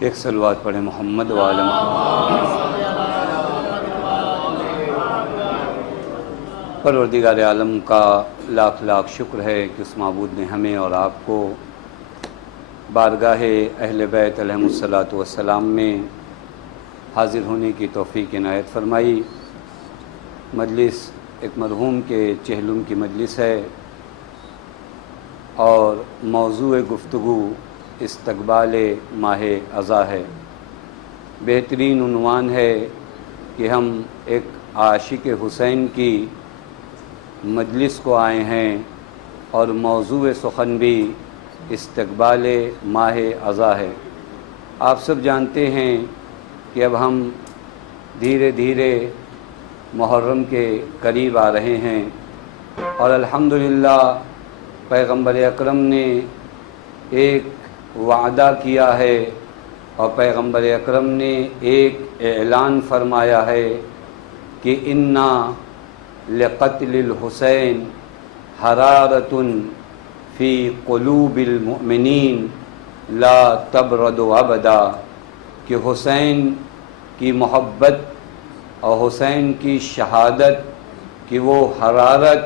ایک صلوات پڑھیں محمد وعلی محمد۔ پروردگار عالم کا لاکھ لاکھ شکر ہے کہ اس معبود نے ہمیں اور آپ کو بارگاہ اہل بیت علیہم الصلاۃ والسلام میں حاضر ہونے کی توفیق عنایت فرمائی۔ مجلس ایک مرحوم کے چہلم کی مجلس ہے اور موضوع گفتگو استقبال ماہ اذا ہے۔ بہترین عنوان ہے کہ ہم ایک عاشق حسین کی مجلس کو آئے ہیں اور موضوع سخن بھی استقبال ماہ اذا ہے۔ آپ سب جانتے ہیں کہ اب ہم دھیرے دھیرے محرم کے قریب آ رہے ہیں اور الحمدللہ پیغمبر اکرم نے ایک وعدہ کیا ہے اور پیغمبر اکرم نے ایک اعلان فرمایا ہے کہ انا لقتل الحسین حرارۃ فی قلوب المؤمنین لا تبرد ابدا، کہ حسین کی محبت اور حسین کی شہادت کی وہ حرارت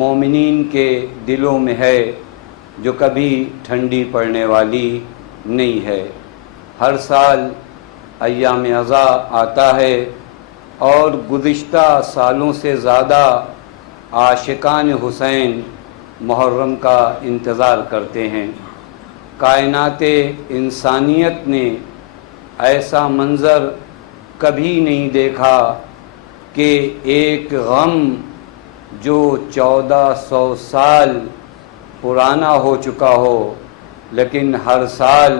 مومنین کے دلوں میں ہے جو کبھی ٹھنڈی پڑنے والی نہیں ہے۔ ہر سال ایام اذا آتا ہے اور گزشتہ سالوں سے زیادہ عاشقان حسین محرم کا انتظار کرتے ہیں۔ کائنات انسانیت نے ایسا منظر کبھی نہیں دیکھا کہ ایک غم جو 1400 سال پرانا ہو چکا ہو، لیکن ہر سال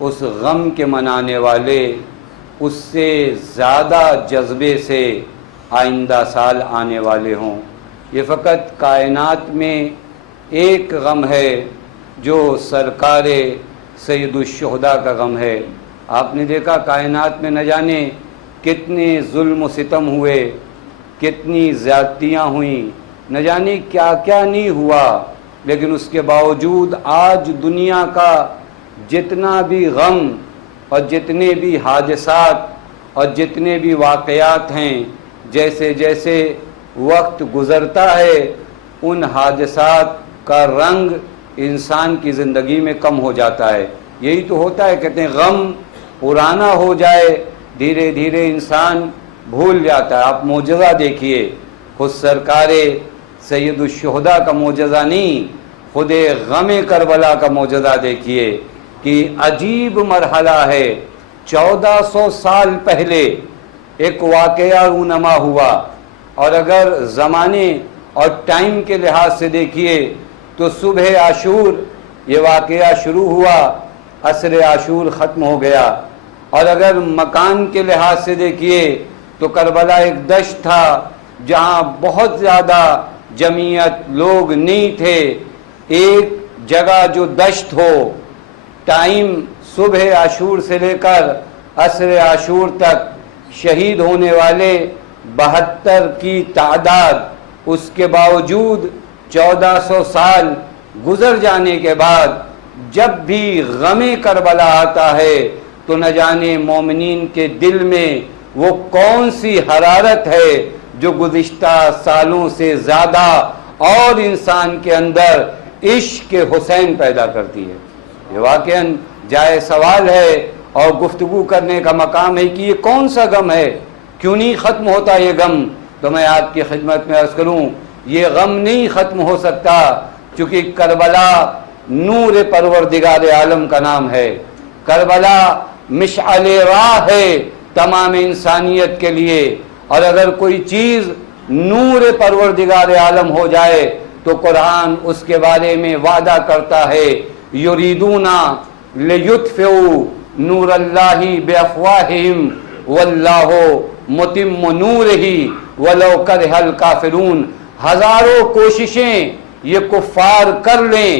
اس غم کے منانے والے اس سے زیادہ جذبے سے آئندہ سال آنے والے ہوں۔ یہ فقط کائنات میں ایک غم ہے جو سرکار سید الشہداء کا غم ہے۔ آپ نے دیکھا کائنات میں نہ جانے کتنے ظلم و ستم ہوئے، کتنی زیادتیاں ہوئیں، نہ جانے کیا کیا نہیں ہوا، لیکن اس کے باوجود آج دنیا کا جتنا بھی غم اور جتنے بھی حادثات اور جتنے بھی واقعات ہیں، جیسے جیسے وقت گزرتا ہے ان حادثات کا رنگ انسان کی زندگی میں کم ہو جاتا ہے۔ یہی تو ہوتا ہے، کہتے ہیں غم پرانا ہو جائے دھیرے دھیرے انسان بھول جاتا ہے۔ آپ معجزہ دیکھیے، خود سرکار سید الشہداء کا معجزہ نہیں، خود غم کربلا کا معجزہ دیکھیے کہ عجیب مرحلہ ہے۔ 1400 سال پہلے ایک واقعہ رونما ہوا، اور اگر زمانے اور ٹائم کے لحاظ سے دیکھیے تو صبح عاشور یہ واقعہ شروع ہوا، عصر عاشور ختم ہو گیا۔ اور اگر مکان کے لحاظ سے دیکھیے تو کربلا ایک دشت تھا جہاں بہت زیادہ جمعیت لوگ نہیں تھے۔ ایک جگہ جو دشت ہو، ٹائم صبح عاشور سے لے کر عصر عاشور تک شہید ہونے والے 72 کی تعداد، اس کے باوجود 1400 سال گزر جانے کے بعد جب بھی غم کربلا آتا ہے تو نہ جانے مومنین کے دل میں وہ کون سی حرارت ہے جو گزشتہ سالوں سے زیادہ اور انسان کے اندر عشق حسین پیدا کرتی ہے۔ یہ واقعاً جائے سوال ہے اور گفتگو کرنے کا مقام ہے کہ یہ کون سا غم ہے، کیوں نہیں ختم ہوتا یہ غم؟ تو میں آپ کی خدمت میں عرض کروں، یہ غم نہیں ختم ہو سکتا، چونکہ کربلا نور پروردگار عالم کا نام ہے۔ کربلا مشعل راہ ہے تمام انسانیت کے لیے، اور اگر کوئی چیز نور پروردگار عالم ہو جائے تو قرآن اس کے بارے میں وعدہ کرتا ہے، یریدون لیطفئوا نور اللہ بافواہہم واللہ متم نورہ ولو کرہ الکافرون۔ ہزاروں کوششیں یہ کفار کر لیں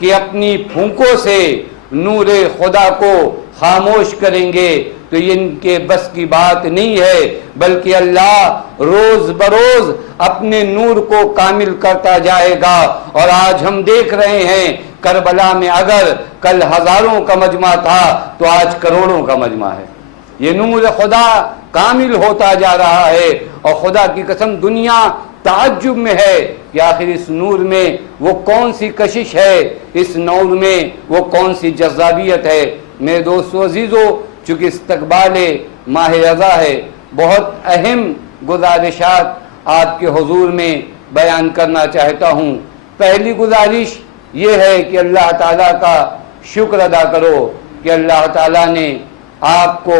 کہ اپنی پھونکوں سے نور خدا کو خاموش کریں گے تو یہ ان کے بس کی بات نہیں ہے، بلکہ اللہ روز بروز اپنے نور کو کامل کرتا جائے گا۔ اور آج ہم دیکھ رہے ہیں کربلا میں اگر کل ہزاروں کا مجمع تھا تو آج کروڑوں کا مجمع ہے۔ یہ نور خدا کامل ہوتا جا رہا ہے، اور خدا کی قسم دنیا تعجب میں ہے کہ آخر اس نور میں وہ کون سی کشش ہے، اس نور میں وہ کون سی جذابیت ہے۔ میرے دوستو عزیزو، چونکہ استقبال ماہ رضا ہے، بہت اہم گزارشات آپ کے حضور میں بیان کرنا چاہتا ہوں۔ پہلی گزارش یہ ہے کہ اللہ تعالیٰ کا شکر ادا کرو کہ اللہ تعالیٰ نے آپ کو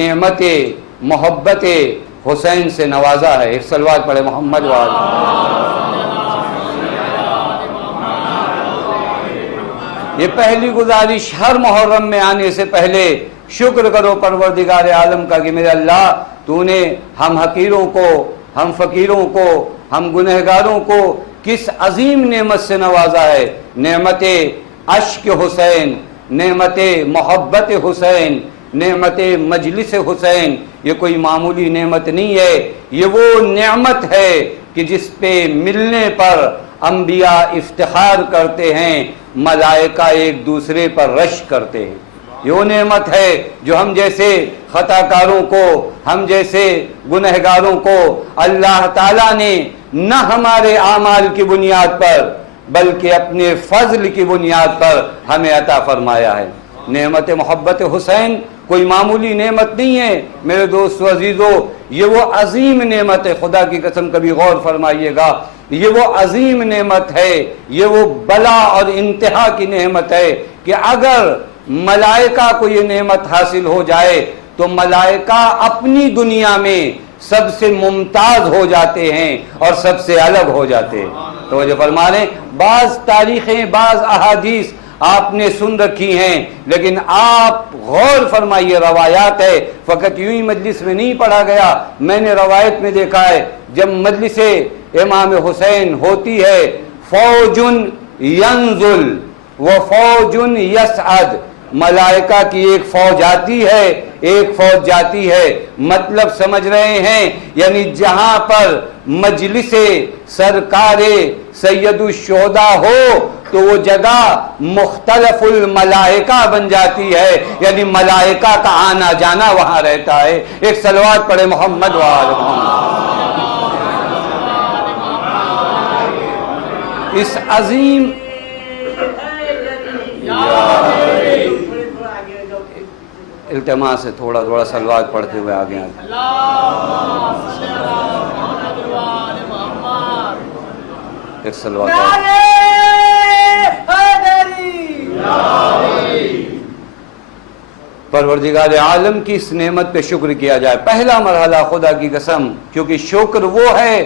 نعمت محبت حسین سے نوازا ہے۔ ایک صلوات پڑھے محمد وآلہ۔ یہ پہلی گزارش ہر محرم میں آنے سے پہلے شکر کرو پروردگار عالم کا کہ میرے اللہ تو نے ہم حقیروں کو، ہم فقیروں کو، ہم گنہگاروں کو کس عظیم نعمت سے نوازا ہے۔ نعمت عشق حسین، نعمت محبت حسین، نعمت مجلس حسین۔ یہ کوئی معمولی نعمت نہیں ہے، یہ وہ نعمت ہے کہ جس پہ ملنے پر انبیاء افتخار کرتے ہیں، ملائکہ ایک دوسرے پر رش کرتے ہیں۔ یہ وہ نعمت ہے جو ہم جیسے خطا کاروں کو، ہم جیسے گنہگاروں کو اللہ تعالیٰ نے نہ ہمارے اعمال کی بنیاد پر بلکہ اپنے فضل کی بنیاد پر ہمیں عطا فرمایا ہے۔ نعمت محبت حسین کوئی معمولی نعمت نہیں ہے میرے دوستو عزیزو، یہ وہ عظیم نعمت ہے۔ خدا کی قسم کبھی غور فرمائیے گا، یہ وہ عظیم نعمت ہے، یہ وہ بلا اور انتہا کی نعمت ہے کہ اگر ملائکہ کو یہ نعمت حاصل ہو جائے تو ملائکہ اپنی دنیا میں سب سے ممتاز ہو جاتے ہیں اور سب سے الگ ہو جاتے ہیں۔ توجہ فرما لیں، بعض تاریخیں، بعض احادیث آپ نے سن رکھی ہیں، لیکن آپ غور فرمائیے، روایات ہے، فقط یوں ہی مجلس میں نہیں پڑھا گیا۔ میں نے روایت میں دیکھا ہے جب مجلس امام حسین ہوتی ہے، فوج ینزل و فوج یصعد، ملائکہ کی ایک فوج آتی ہے، ایک فوج جاتی ہے۔ مطلب سمجھ رہے ہیں، یعنی جہاں پر مجلس سرکار سید الشہداء ہو تو وہ جگہ مختلف الملائکہ بن جاتی ہے، یعنی ملائکہ کا آنا جانا وہاں رہتا ہے۔ ایک صلوات پڑھے محمد وآل محمد۔ اس عظیم التماس سے تھوڑا تھوڑا صلوات پڑھتے ہوئے آگے آگے۔ ایک صلوات پروردگار عالم کی اس نعمت پہ شکر کیا جائے۔ پہلا مرحلہ خدا کی قسم، کیونکہ شکر وہ ہے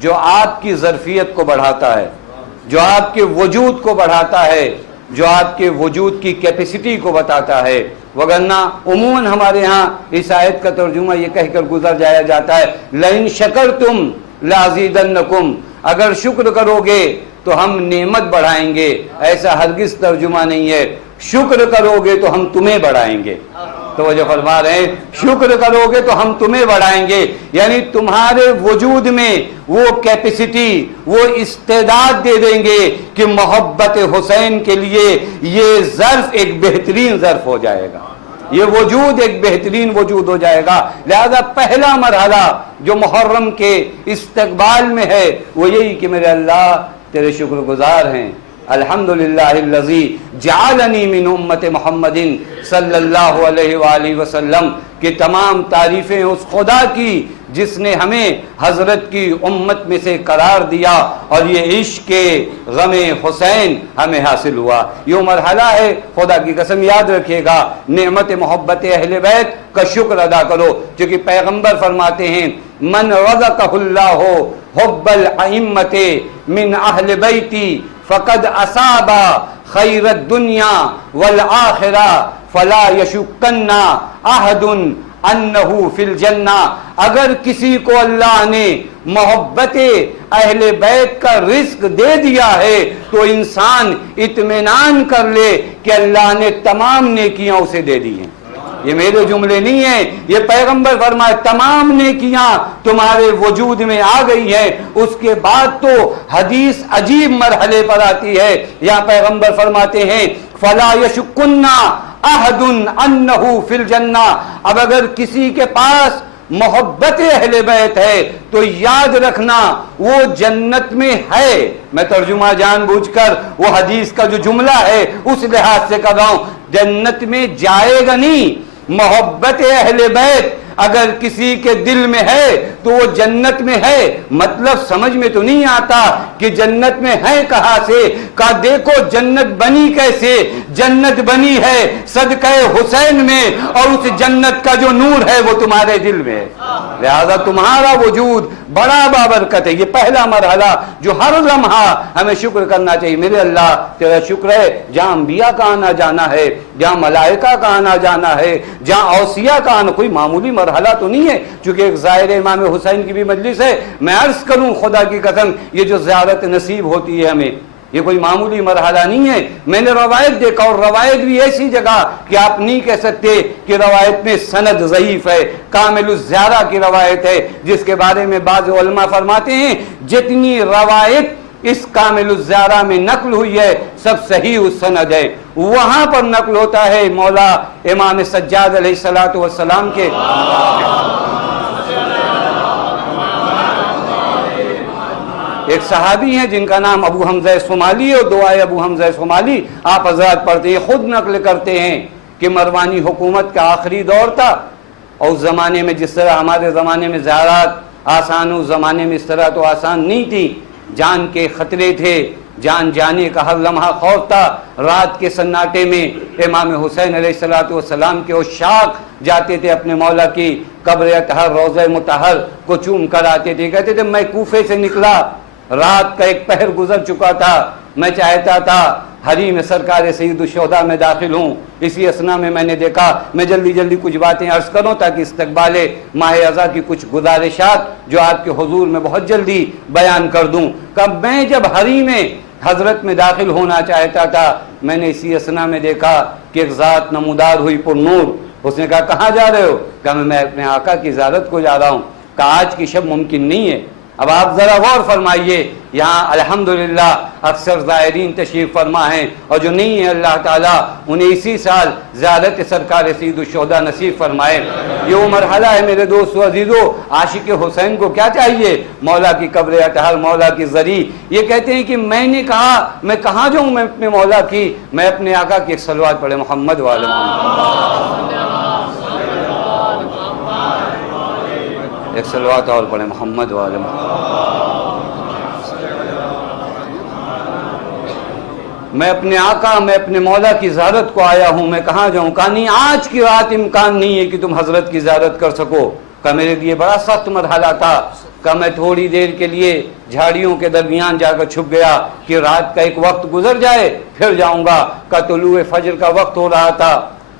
جو آپ کی ظرفیت کو بڑھاتا ہے، جو آپ کے وجود کو بڑھاتا ہے، جو آپ کے وجود کی کیپیسٹی کو بتاتا ہے۔ وگرنہ عموماً ہمارے ہاں اس آیت کا ترجمہ یہ کہہ کر گزر جایا جاتا ہے لَإِن شَكَرْتُمْ لَأَزِيدَنَّكُمْ، اگر شکر کرو گے تو ہم نعمت بڑھائیں گے۔ ایسا ہرگز ترجمہ نہیں ہے، شکر کرو گے تو ہم تمہیں بڑھائیں گے۔ توجہ فرما رہے ہیں، شکر کرو گے تو ہم تمہیں بڑھائیں گے، یعنی تمہارے وجود میں وہ کیپیسٹی، وہ استعداد دے دیں گے کہ محبت حسین کے لیے یہ ظرف ایک بہترین ظرف ہو جائے گا، یہ وجود ایک بہترین وجود ہو جائے گا۔ لہذا پہلا مرحلہ جو محرم کے استقبال میں ہے وہ یہی کہ میرے اللہ تیرے شکر گزار ہیں۔ الحمدللہ الذی جعلنی من امت محمد صلی اللہ علیہ وآلہ وسلم، کہ تمام تعریفیں اس خدا کی جس نے ہمیں حضرت کی امت میں سے قرار دیا اور یہ عشق غم حسین ہمیں حاصل ہوا۔ یہ مرحلہ ہے، خدا کی قسم یاد رکھیے گا، نعمت محبت اہل بیت کا شکر ادا کرو، کیونکہ پیغمبر فرماتے ہیں من رزقہ اللہ حب الائمۃ من اہل بیتی فقد اصاب خیر الدنیا والآخرہ فلا یشکن احد انہ فی الجنہ۔ اگر کسی کو اللہ نے محبت اہل بیت کا رزق دے دیا ہے تو انسان اطمینان کر لے کہ اللہ نے تمام نیکیاں اسے دے دی ہیں۔ یہ میرے جملے نہیں ہیں، یہ پیغمبر فرمائے تمام نیکیاں تمہارے وجود میں آ گئی ہیں۔ اس کے بعد تو حدیث عجیب مرحلے پر آتی ہے، یا پیغمبر فرماتے ہیں فلا یشکن احد انہ فی الجنہ، اب اگر کسی کے پاس محبت اہل بیت ہے تو یاد رکھنا وہ جنت میں ہے۔ میں ترجمہ جان بوجھ کر وہ حدیث کا جو جملہ ہے اس لحاظ سے کر رہا ہوں، جنت میں جائے گا نہیں، محبت اہل بیت اگر کسی کے دل میں ہے تو وہ جنت میں ہے۔ مطلب سمجھ میں تو نہیں آتا کہ جنت میں ہے کہاں سے، کہا دیکھو جنت بنی کیسے، جنت بنی ہے صدقہ حسین میں، اور اس جنت کا جو نور ہے وہ تمہارے دل میں ہے، لہذا تمہارا وجود بڑا بابرکت ہے۔ یہ پہلا مرحلہ جو ہر لمحہ ہمیں شکر کرنا چاہیے، میرے اللہ تیرا شکر ہے جہاں انبیاء کا آنا جانا ہے، جہاں ملائکہ کا آنا جانا ہے، جہاں اوصیاء کا آنا، کوئی معمولی مرحلہ تو نہیں ہے، چونکہ ایک ظاہر امام حسین کی بھی مجلس ہے۔ میں عرض کروں خدا کی قسم یہ جو زیارت نصیب ہوتی ہے ہمیں، یہ کوئی معمولی مرحلہ نہیں ہے۔ میں نے روایت دیکھا، اور روایت بھی ایسی جگہ کہ آپ نہیں کہہ سکتے کہ روایت میں سند ضعیف ہے، کامل الزیارہ کی روایت ہے، جس کے بارے میں بعض علماء فرماتے ہیں جتنی روایت اس کامل الزیارہ میں نقل ہوئی ہے سب صحیح السند ہے۔ وہاں پر نقل ہوتا ہے مولا امام سجاد علیہ السلام کے ایک صحابی ہیں جن کا نام ابو حمزہ صومالی اور دعائے ابو حمزہ صومالی آپ حضرات پڑھتے ہیں، خود نقل کرتے ہیں کہ مروانی حکومت کا آخری دور تھا، اور اس زمانے میں جس طرح ہمارے زمانے میں زیارات آسان، اس زمانے میں اس طرح تو آسان نہیں تھی، جان کے خطرے تھے، جان جانے کا ہر لمحہ خوف تھا۔ رات کے سناٹے میں امام حسین علیہ السلام کے عشاق جاتے تھے اپنے مولا کی قبر اطہر روضہ مطہر کو چوم کر آتے تھے، کہتے تھے میں کوفے سے نکلا، رات کا ایک پہر گزر چکا تھا، میں چاہتا تھا حریم سرکار سید الشہداء میں داخل ہوں، اسی اسنا میں نے دیکھا میں جلدی کچھ باتیں عرض کروں تاکہ استقبال ماہ ازاں کی کچھ گزارشات جو آپ کے حضور میں بہت جلدی بیان کر دوں۔ کہ میں جب حریم حضرت میں داخل ہونا چاہتا تھا، میں نے اسی اسنا میں دیکھا کہ ایک ذات نمودار ہوئی پر نور، اس نے کہا کہاں جا رہے ہو؟ کہا میں اپنے آقا کی زیارت کو جا رہا ہوں۔ کہا آج کی شب ممکن نہیں ہے۔ اب آپ ذرا غور فرمائیے، یہاں الحمدللہ اکثر زائرین تشریف فرما ہیں، اور جو نہیں ہیں اللہ تعالیٰ انہیں اسی سال زیارت سرکار سید الشہداء نصیب فرمائے۔ یہ وہ مرحلہ ہے میرے دوستو عزیزو، عاشق حسین کو کیا چاہیے؟ مولا کی قبر اطہر، مولا کی زری۔ یہ کہتے ہیں کہ میں نے کہا میں کہاں جاؤں میں اپنے مولا کی، میں اپنے آقا کی ایک صلوات پڑھے محمد والے محمد، ایک صلوات اور پڑھے محمد والے محمد۔ میں اپنے آقا، میں اپنے مولا کی زیارت کو آیا ہوں، میں کہاں جاؤں؟ کہا نہیں آج کی رات امکان نہیں ہے کہ تم حضرت کی زیارت کر سکو۔ کہا میرے لیے بڑا سخت مرحلہ تھا، کہا میں تھوڑی دیر کے لیے جھاڑیوں کے درمیان جا کر چھپ گیا کہ رات کا ایک وقت گزر جائے پھر جاؤں گا۔ کہا طلوع فجر کا وقت ہو رہا تھا،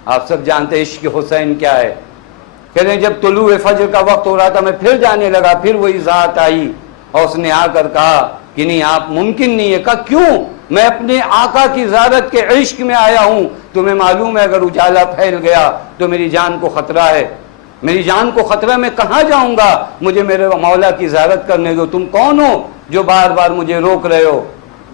آپ سب جانتے ہیں عشق حسین کیا ہے، کہتے ہیں جب طلوع فجر کا وقت ہو رہا تھا میں پھر جانے لگا، پھر وہی ذات آئی اور اس نے آ کر کہا کہ نہیں آپ ممکن نہیں ہے۔ کہا کیوں؟ میں اپنے آقا کی زیارت کے عشق میں آیا ہوں، تمہیں معلوم ہے اگر اجالا پھیل گیا تو میری جان کو خطرہ ہے، میری جان کو خطرہ، میں کہاں جاؤں گا؟ مجھے میرے مولا کی زیارت کرنے دو۔ تم کون ہو جو بار بار مجھے روک رہے ہو؟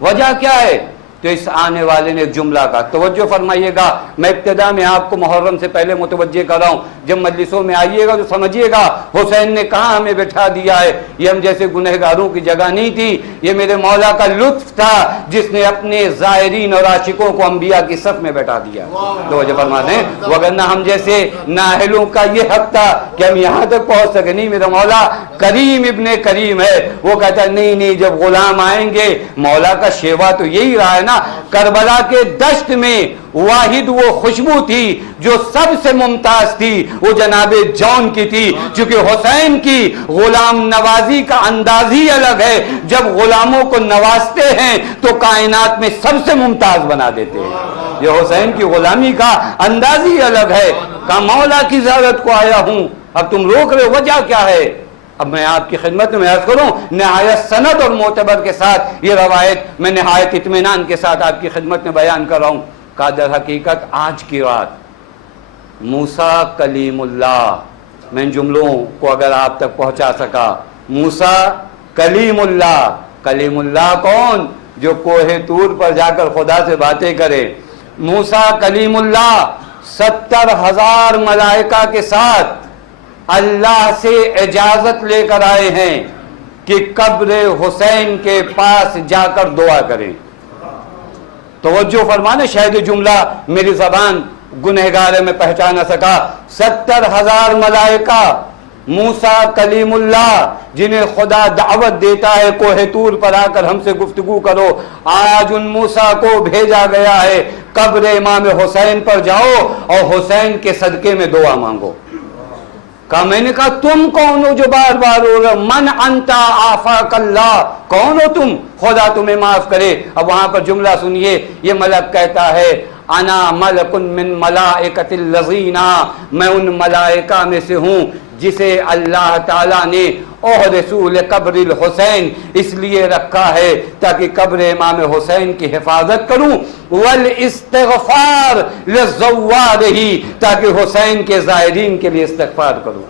وجہ کیا ہے؟ تو اس آنے والے نے ایک جملہ کا توجہ فرمائیے گا، میں ابتدا میں آپ کو محرم سے پہلے متوجہ کر رہا ہوں، جب مجلسوں میں آئیے گا تو سمجھیے گا حسین نے کہاں ہمیں بٹھا دیا ہے، یہ ہم جیسے گنہگاروں کی جگہ نہیں تھی، یہ میرے مولا کا لطف تھا جس نے اپنے زائرین اور عاشقوں کو انبیاء کی صف میں بیٹھا دیا۔ توجہ فرما دیں، وگرنہ ہم جیسے نااہلوں کا یہ حق تھا کہ ہم یہاں تک پہنچ سکے، نہیں میرا مولا کریم ابن کریم ہے، وہ کہتا ہے نہیں جب غلام آئیں گے، مولا کا شیوا تو یہی رہا ہے نا، کربلا کے دشت میں واحد وہ خوشبو تھی جو سب سے ممتاز تھی، وہ جناب جون کی تھی، چونکہ حسین کی غلام نوازی کا انداز ہی الگ ہے، جب غلاموں کو نوازتے ہیں تو کائنات میں سب سے ممتاز بنا دیتے ہیں، یہ حسین کی غلامی کا انداز ہی الگ ہے۔ کہ مولا کی زیارت کو آیا ہوں، اب تم روک رہے ہو، وجہ کیا ہے؟ اب میں آپ کی خدمت میں عرض کروں، نہایت سند اور معتبر کے ساتھ یہ روایت میں نہایت اطمینان کے ساتھ آپ کی خدمت میں بیان کر رہا ہوں۔ کہ در حقیقت آج کی رات موسیٰ کلیم اللہ. میں ان جملوں کو اگر آپ تک پہنچا سکا. موسیٰ کلیم اللہ. کلیم اللہ کون؟ جو کوہ طور پر جا کر خدا سے باتیں کرے. موسیٰ کلیم اللہ 70,000 ملائکہ کے ساتھ اللہ سے اجازت لے کر آئے ہیں کہ قبر حسین کے پاس جا کر دعا کریں. توجہ فرمانے، شاید جملہ میری زبان گنہگار ہے میں پہچان نہ سکا. 70,000 ملائکہ موسیٰ کلیم اللہ جنہیں خدا دعوت دیتا ہے کوہ طور پر آ کر ہم سے گفتگو کرو. آج ان موسیٰ کو بھیجا گیا ہے قبر امام حسین پر جاؤ اور حسین کے صدقے میں دعا مانگو. کہا میں نے کہا تم کون ہو جو بار بار ہو رہا؟ من انتا آفاک اللہ. کون ہو تم؟ خدا تمہیں معاف کرے. اب وہاں پر جملہ سنیے. یہ ملک کہتا ہے انا ملک من ملائکۃ الذین، میں ان ملائکہ میں سے ہوں جسے اللہ تعالیٰ نے رسول قبر الحسین اس لیے رکھا ہے تاکہ قبر امام حسین کی حفاظت کروں. والاستغفار للزوارہ، تاکہ حسین کے زائرین کے لیے استغفار کروں.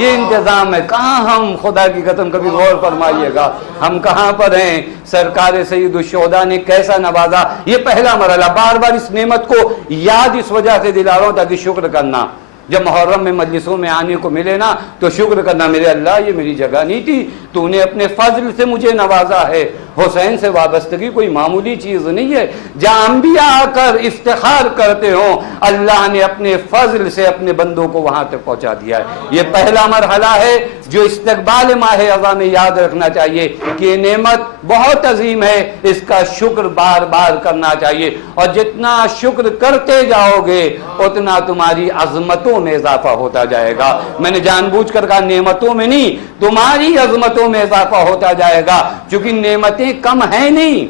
یہ انتظام ہے. کہاں ہم، خدا کی قسم کبھی غور فرمائیے گا، ہم کہاں پر ہیں؟ سرکار سید الشہداء نے کیسا نوازا. یہ پہلا مرحلہ. بار بار اس نعمت کو یاد اس وجہ سے دلا رہا ہوں تاکہ شکر کرنا. جب محرم میں مجلسوں میں آنے کو ملے نا تو شکر کرنا، میرے اللہ یہ میری جگہ نہیں تھی، تو نے اپنے فضل سے مجھے نوازا ہے. حسین سے وابستگی کوئی معمولی چیز نہیں ہے. جہاں انبیاء آ کر افتخار کرتے ہوں، اللہ نے اپنے فضل سے اپنے بندوں کو وہاں تک پہنچا دیا ہے. یہ پہلا مرحلہ ہے جو استقبال ماہ اذان میں یاد رکھنا چاہیے کہ یہ نعمت بہت عظیم ہے، اس کا شکر بار بار کرنا چاہیے. اور جتنا شکر کرتے جاؤ گے اتنا تمہاری عظمتوں میں اضافہ ہوتا جائے گا. میں نے جان بوجھ کر کہا نعمتوں میں نہیں، تمہاری عظمتوں میں اضافہ ہوتا جائے گا. چونکہ نعمتیں کم ہیں نہیں،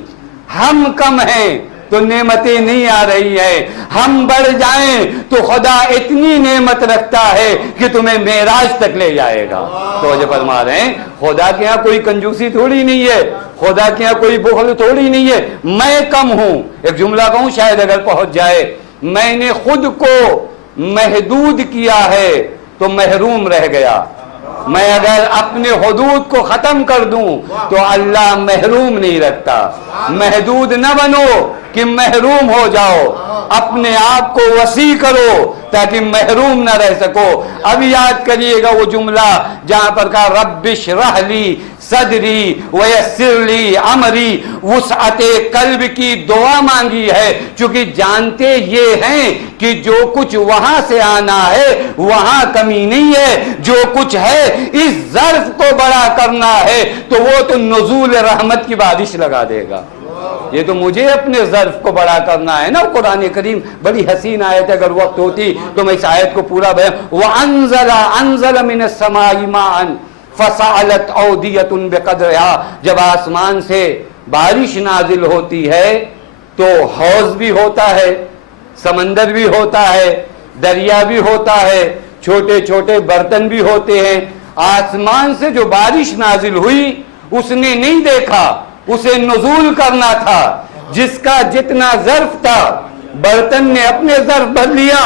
ہم کم ہیں تو نعمتیں نہیں آ رہی ہیں. ہم بڑھ جائیں تو خدا اتنی نعمت رکھتا ہے کہ تمہیں معراج تک لے جائے گا. تو جو فرما رہے ہیں خدا کے ہاں کوئی کنجوسی تھوڑی نہیں ہے، خدا کے ہاں کوئی بخل تھوڑی نہیں ہے. میں کم ہوں، ایک جملہ کہوں شاید اگر پہنچ جائے، میں نے خود کو محدود کیا ہے تو محروم رہ گیا. میں اگر اپنے حدود کو ختم کر دوں تو اللہ محروم نہیں رکھتا. محدود نہ بنو کہ محروم ہو جاؤ، اپنے آپ کو وسیع کرو تاکہ محروم نہ رہ سکو. اب یاد کریے گا وہ جملہ جہاں پر کہا رب اشرح لی صدری ویسر لی امری. وسعت قلب کی دعا مانگی ہے چونکہ جانتے یہ ہیں کہ جو کچھ وہاں سے آنا ہے وہاں کمی نہیں ہے. جو کچھ ہے اس ظرف کو بڑا کرنا ہے تو وہ تو نزول رحمت کی بارش لگا دے گا. یہ تو مجھے اپنے ظرف کو بڑا کرنا ہے نا. قرآن کریم بڑی حسین آیت ہے، اگر وقت ہوتی تو میں اس آیت کو پورا بیان. وَأَنزَلَ مِنَ السَّمَاءِ مَاءً فَسَالَتْ أَوْدِيَةٌ بِقَدْرِهَا. جب آسمان سے بارش نازل ہوتی ہے تو حوض بھی ہوتا ہے، سمندر بھی ہوتا ہے، دریا بھی ہوتا ہے، چھوٹے چھوٹے برتن بھی ہوتے ہیں. آسمان سے جو بارش نازل ہوئی اس نے نہیں دیکھا، اسے نزول کرنا تھا. جس کا جتنا ظرف تھا برتن نے اپنے ظرف بھر لیا،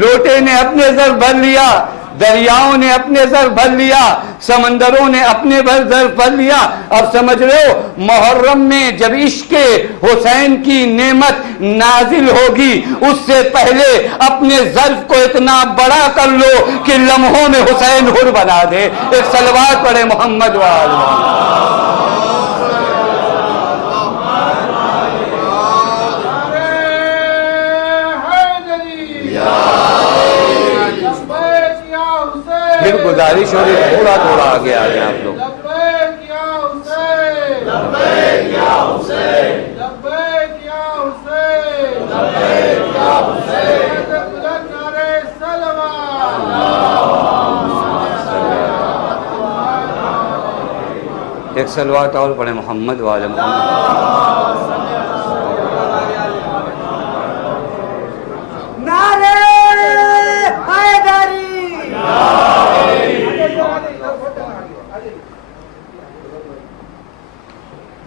لوٹے نے اپنے ظرف بھر لیا، دریاؤں نے اپنے ظرف بھر لیا، سمندروں نے اپنے ظرف بھر لیا. اب سمجھ رہے ہو محرم میں جب عشق حسین کی نعمت نازل ہوگی اس سے پہلے اپنے ظرف کو اتنا بڑا کر لو کہ لمحوں میں حسین حر بنا دے. ایک صلوات پڑھے محمد وآلہ. پھر گزارش ہو رہی تھوڑا تھوڑا آگے آ گئے آپ لوگ. ایک صلوات اور پڑھے محمد وآل محمد.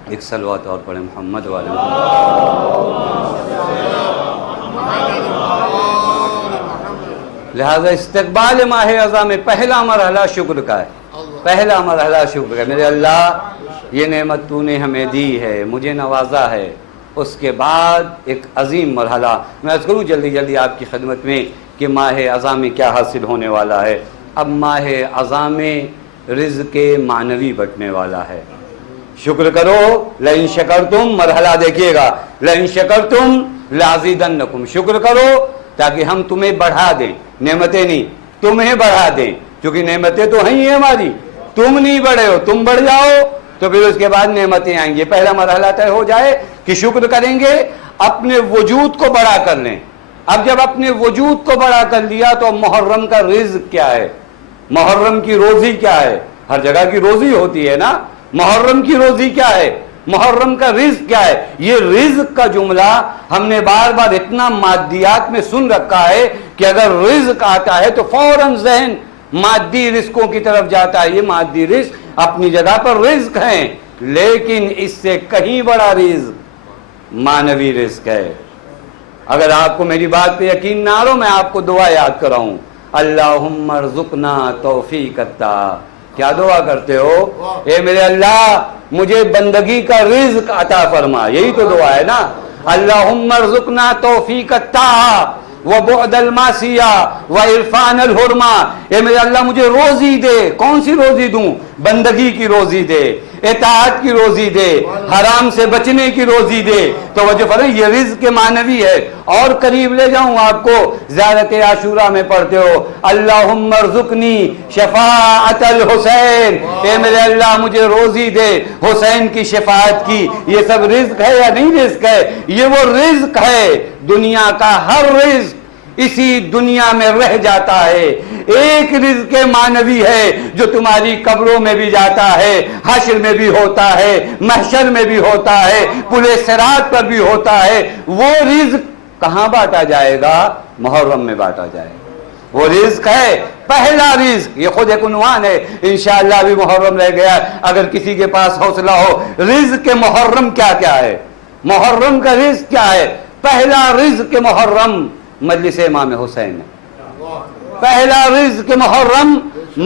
ایک صلوات اور پڑھیں محمد والے محمد. لہذا استقبال ماہ اعظم میں پہلا مرحلہ شکر کا ہے، پہلا مرحلہ شکر کا. میرے اللہ یہ نعمت تو نے ہمیں دی ہے، مجھے نوازا ہے. اس کے بعد ایک عظیم مرحلہ میں عرض کروں جلدی جلدی آپ کی خدمت میں کہ ماہ اعظم میں کیا حاصل ہونے والا ہے. اب ماہ اعظم میں رزق معنوی بٹنے والا ہے. شکر کرو لئن شکرتم، مرحلہ دیکھیے گا، لئن شکرتم لازیدنکم. شکر کرو تاکہ ہم تمہیں بڑھا دیں، نعمتیں نہیں تمہیں بڑھا دیں، کیونکہ نعمتیں تو ہیں ہی ہماری، تم نہیں بڑھے ہو، تم بڑھ جاؤ تو پھر اس کے بعد نعمتیں آئیں گی. پہلا مرحلہ طے ہو جائے کہ شکر کریں گے، اپنے وجود کو بڑا کر لیں. اب جب اپنے وجود کو بڑا کر لیا تو محرم کا رزق کیا ہے، محرم کی روزی کیا ہے. ہر جگہ کی روزی ہوتی ہے نا، محرم کی روزی کیا ہے، محرم کا رزق کیا ہے. یہ رزق کا جملہ ہم نے بار بار اتنا مادیات میں سن رکھا ہے کہ اگر رزق آتا ہے تو فوراً ذہن مادی رزقوں کی طرف جاتا ہے. یہ مادی رزق اپنی جگہ پر رزق ہیں، لیکن اس سے کہیں بڑا رزق معنوی رزق ہے. اگر آپ کو میری بات پہ یقین نہ ہو، میں آپ کو دعا یاد کراؤں، اللہم ارزقنا توفیق عطا. کیا دعا کرتے ہو؟ اے میرے اللہ مجھے بندگی کا رزق عطا فرما. یہی تو دعا ہے نا، اللہم ارزقنا توفیق عطا وبعد المعصیہ وعرفان الحرمہ. اے میرے اللہ مجھے روزی دے. کون سی روزی دوں؟ بندگی کی روزی دے، اطاعت کی روزی دے، حرام سے بچنے کی روزی دے. تو وجہ فرمائیں یہ رزق معنوی ہے. اور قریب لے جاؤں آپ کو، زیارت عاشورہ میں پڑھتے ہو اللہم ارزقنی شفاعت الحسین. اے میرے اللہ مجھے روزی دے حسین کی شفاعت کی. یہ سب رزق ہے یا نہیں رزق ہے؟ یہ وہ رزق ہے. دنیا کا ہر رزق اسی دنیا میں رہ جاتا ہے. ایک رزق معنوی ہے جو تمہاری قبروں میں بھی جاتا ہے، حشر میں بھی ہوتا ہے، محشر میں بھی ہوتا ہے، پل صراط پر بھی ہوتا ہے. وہ رزق کہاں بانٹا جائے گا؟ محرم میں بانٹا جائے گا. وہ رزق ہے پہلا رزق. یہ خود ایک عنوان ہے. انشاءاللہ ابھی محرم رہ گیا، اگر کسی کے پاس حوصلہ ہو، رزق کے محرم کیا کیا ہے، محرم کا رزق کیا ہے. پہلا رزق محرم مجلس امام حسین ہے. پہلا رزق محرم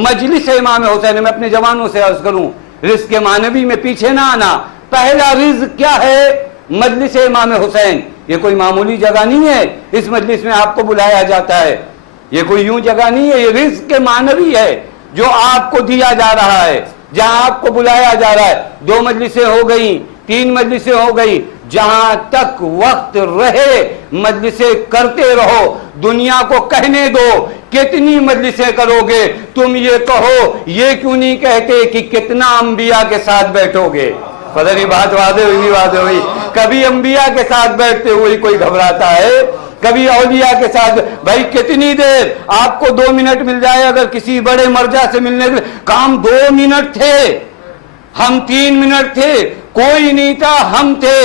مجلس امام حسین. میں اپنے جوانوں سے عرض کروں، رزق معنوی میں پیچھے نہ آنا. پہلا رزق کیا ہے؟ مجلس امام حسین. یہ کوئی معمولی جگہ نہیں ہے، اس مجلس میں آپ کو بلایا جاتا ہے. یہ کوئی یوں جگہ نہیں ہے، یہ رزق معنوی ہے جو آپ کو دیا جا رہا ہے، جہاں آپ کو بلایا جا رہا ہے. 2 مجلسیں ہو گئی، 3 مجلسیں ہو گئی، جہاں تک وقت رہے مجلسیں کرتے رہو. دنیا کو کہنے دو کتنی مجلسیں کرو گے، تم یہ کہو یہ کیوں نہیں کہتے کہ کتنا انبیاء کے ساتھ بیٹھو گے. پتہ نہیں بات واضح ہوئی نہیں واضح ہوئی. کبھی انبیاء کے ساتھ بیٹھتے ہوئے کوئی گھبراتا ہے، کبھی اولیاء کے ساتھ. بھائی کتنی دیر آپ کو 2 منٹ مل جائے اگر کسی بڑے مرجع سے ملنے کے کام 2 منٹ تھے، ہم 3 منٹ تھے، کوئی نہیں تھا، ہم تھے.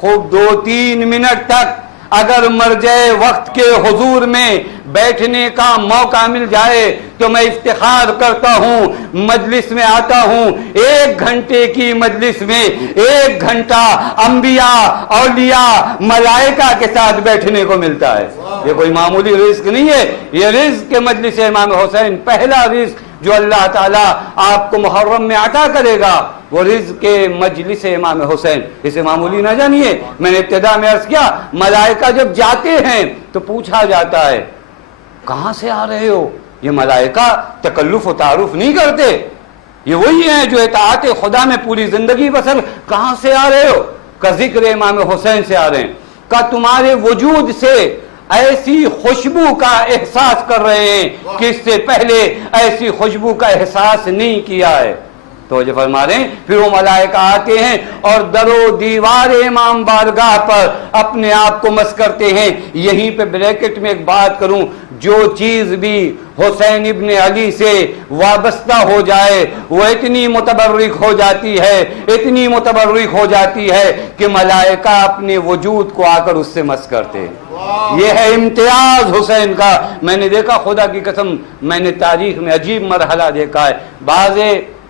خوب 2-3 منٹ تک اگر مرجع وقت کے حضور میں بیٹھنے کا موقع مل جائے تو میں افتخار کرتا ہوں، مجلس میں آتا ہوں. 1 گھنٹے کی مجلس میں 1 گھنٹہ انبیاء اولیاء ملائکہ کے ساتھ بیٹھنے کو ملتا ہے. یہ کوئی معمولی رزق نہیں ہے. یہ رزق مجلس امام حسین پہلا رزق جو اللہ تعالیٰ آپ کو محرم میں عطا کرے گا، وہ رزق مجلس امام حسین. اسے معمولی نہ جانیے. میں نے ابتدا میں عرض کیا، ملائکہ جب جاتے ہیں تو پوچھا جاتا ہے کہاں سے آ رہے ہو. یہ ملائکہ تکلف و تعارف نہیں کرتے، یہ وہی ہیں جو اطاعت خدا میں پوری زندگی بسر. کہاں سے آ رہے ہو؟ کا ذکر امام حسین سے آ رہے ہیں. کا تمہارے وجود سے ایسی خوشبو کا احساس کر رہے ہیں کہ اس سے پہلے ایسی خوشبو کا احساس نہیں کیا ہے. تو جو فرما رہے ہیں پھر وہ ملائکہ آتے ہیں اور در و دیوار امام بارگاہ پر اپنے آپ کو مس کرتے ہیں. یہیں پہ بریکٹ میں ایک بات کروں، جو چیز بھی حسین ابن علی سے وابستہ ہو جائے وہ اتنی متبرک ہو جاتی ہے، اتنی متبرک ہو جاتی ہے کہ ملائکہ اپنے وجود کو آ کر اس سے مس کرتے ہیں. یہ ہے امتیاز حسین کا. میں نے دیکھا، خدا کی قسم میں نے تاریخ میں عجیب مرحلہ دیکھا ہے. بعض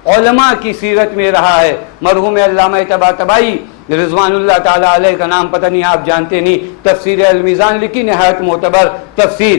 علماء کی سیرت میں رہا ہے. مرحوم علامہ طباطبائی رضوان اللہ تعالیٰ علیہ کا نام پتہ نہیں آپ جانتے نہیں، تفسیر المیزان لکھی، نہایت معتبر تفسیر.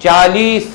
40